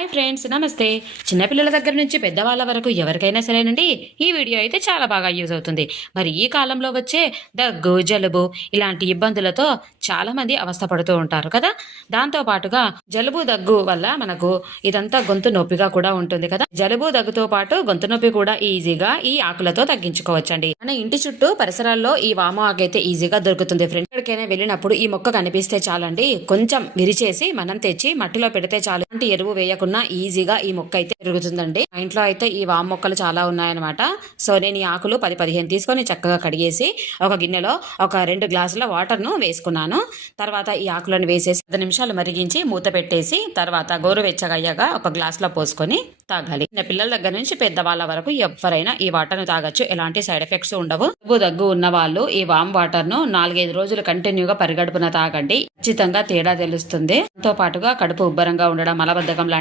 Hi friends నమస్తే. చిన్నపిల్లల దగ్గర నుంచి పెద్దవాళ్ళ వరకు ఎవరికైనా సరేనండి ఈ వీడియో అయితే చాలా బాగా యూజ్ అవుతుంది. మరి ఈ కాలంలో వచ్చే దగ్గు జలుబు ఇలాంటి ఇబ్బందులతో చాలా మంది అవస్థపడుతూ ఉంటారు కదా? దాంతో పాటుగా జలుబు దగ్గు వల్ల మనకు ఇదంతా గొంతు నొప్పిగా కూడా ఉంటుంది కదా? జలుబు దగ్గుతో పాటు గొంతు నొప్పి కూడా ఈజీగా ఈ ఆకులతో తగ్గించుకోవచ్చండి. మన ఇంటి చుట్టూ పరిసరాల్లో ఈ వామ ఆకు అయితే ఈజీగా దొరుకుతుంది ఫ్రెండ్స్. ఎక్కడికైనా వెళ్ళినప్పుడు ఈ మొక్క కనిపిస్తే చాలండి కొంచెం విరిచేసి మనం తెచ్చి మట్టిలో పెడితే చాలు. అంటే ఎరువు వేయకుండా ఈజీగా ఈ మొక్క అయితే పెరుగుతుందండి. మా ఇంట్లో అయితే ఈ వామ మొక్కలు చాలా ఉన్నాయన్నమాట. సో నేను ఈ ఆకులు పది పదిహేను తీసుకొని చక్కగా కడిగేసి ఒక గిన్నెలో ఒక రెండు గ్లాసుల వాటర్ను వేసుకున్నాను. తర్వాత ఈ ఆకులను వేసేసి పది నిమిషాలు మరిగించి మూత పెట్టేసి తర్వాత గోరువెచ్చగా అయ్యాక ఒక గ్లాస్లో పోసుకొని తాగాలి. చిన్న పిల్లల దగ్గర నుంచి పెద్దవాళ్ళ వరకు ఎవరైనా ఈ వాటర్ను తాగొచ్చు. ఎలాంటి సైడ్ ఎఫెక్ట్స్ ఉండవు. దగ్గు దగ్గు ఉన్న వాళ్ళు ఈ వామ్ వాటర్ను నాలుగైదు రోజులు కంటిన్యూగా పరిగడుపున తాగండి. ఖచ్చితంగా తేడా తెలుస్తుంది. దాంతో పాటుగా కడుపు ఉబ్బరంగా ఉండడం మలబద్ధకం లాంటి